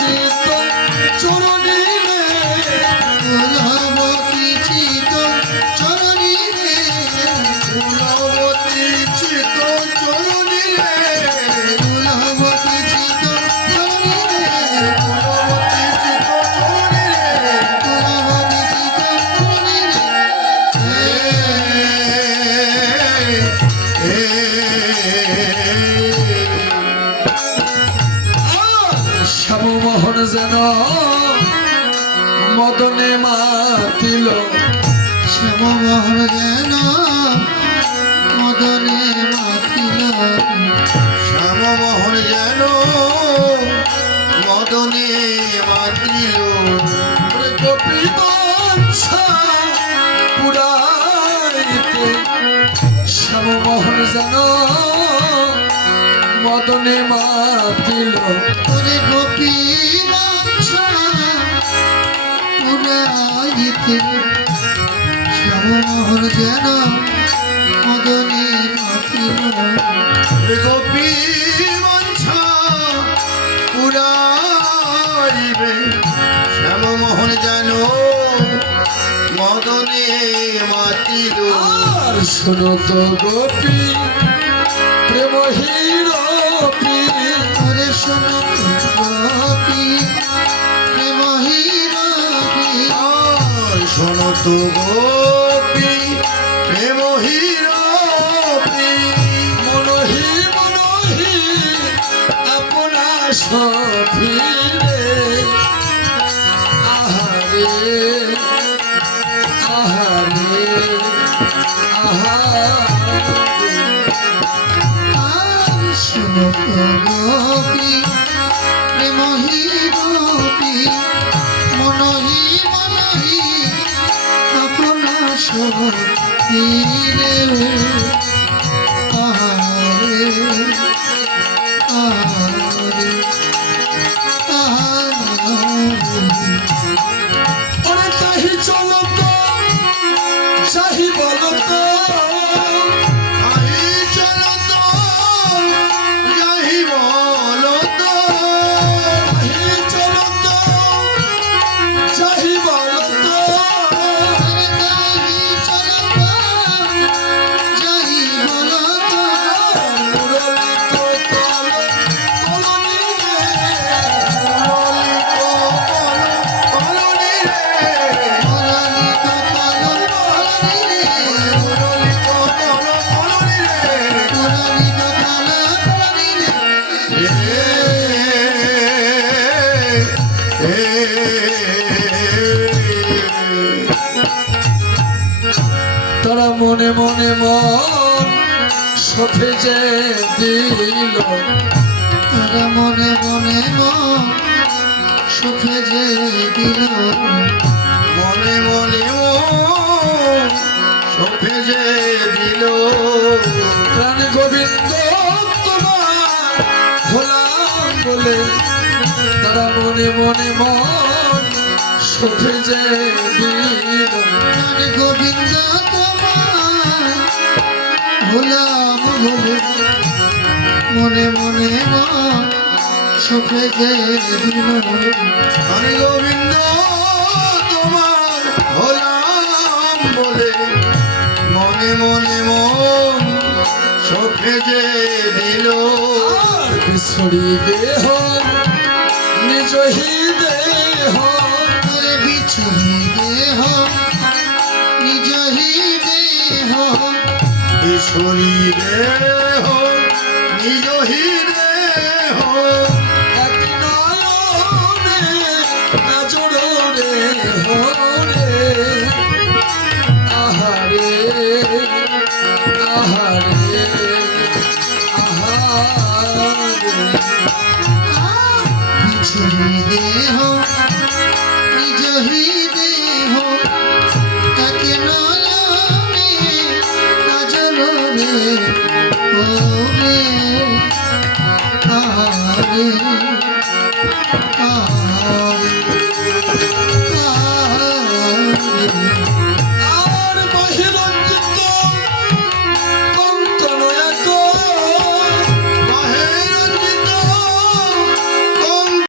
শীতল চরণী রে কুলবতী চিতল চরণী রে কুলবতী চিতল চরণী রে কুলবতী চিতল চরণী রে কুলবতী চিতল চরণী রে কুলবতী চিতল চরণী শ্যামমোহন যেন মদনে মাতিল শ্যামমোহন যেন মদনে মাতিল শ্যামমোহন যেন মদনে মাতিল গোপী বাঞ্ছা পুরাইতে শ্যামমোহন যেন মদনে মাতিল ওরে গোপী বাঞ্ছা পুরাইতে শ্যামমোহন যেন মদনে মাতিল গোপী বাঞ্ছা পুরাইবে শ্যামমোহন যেন মদনে মাতিল আর শোনো তো গোপী প্রেমহীরপি ওরে শোনো গোপী প্রেমহীরপি আর শোনো তো গোপী প্রেমহীরপি মনহি মনহি আপনা সফিরে আহারে আহারে আহারে আর শোনো গোপী প্রেমহীরপি মনহি মনহি আপনা সখীরে আহারে আহারে আহারে ওরে চাহি চলো তো চাহি বলো তো চাহি চলো তো চাহি বলো তো চাহি চলো তো চাহি বলো তো মুরলি তো তলো তলনি রে মুরলি তো তলো তলনি রে মুরলি তো তলো তলনি রে তারা মনে মনে মন সফে যে দিল তারা মনে মনে মন সুখে যে দিল মনে মনে মন সফে যে দিল প্রাণ গোবিন্দ তোমার হলাম বলে তারা মনে মনে মন সফে যে দিল প্রাণ গোবিন্দ তোমার হলাম বলে মনে মনে মন সুখে যে দিল হরে গোবিন্দ তোমার হলাম বলে মনে মনে মন সখে যে দিল বিশ্বরী দেহ নিজ হি দেহ তোরে বিছুরি দেহ নিজ হি দেহ বিশ্বরী দেহ নিজ হি দেহ এক নয়নে কাজর রে হরে আহারে আহারে আহারে বিছুরি দেহ নিজ হি দেহ তাকে নয়নে কাজল রে ওরে আরে আরে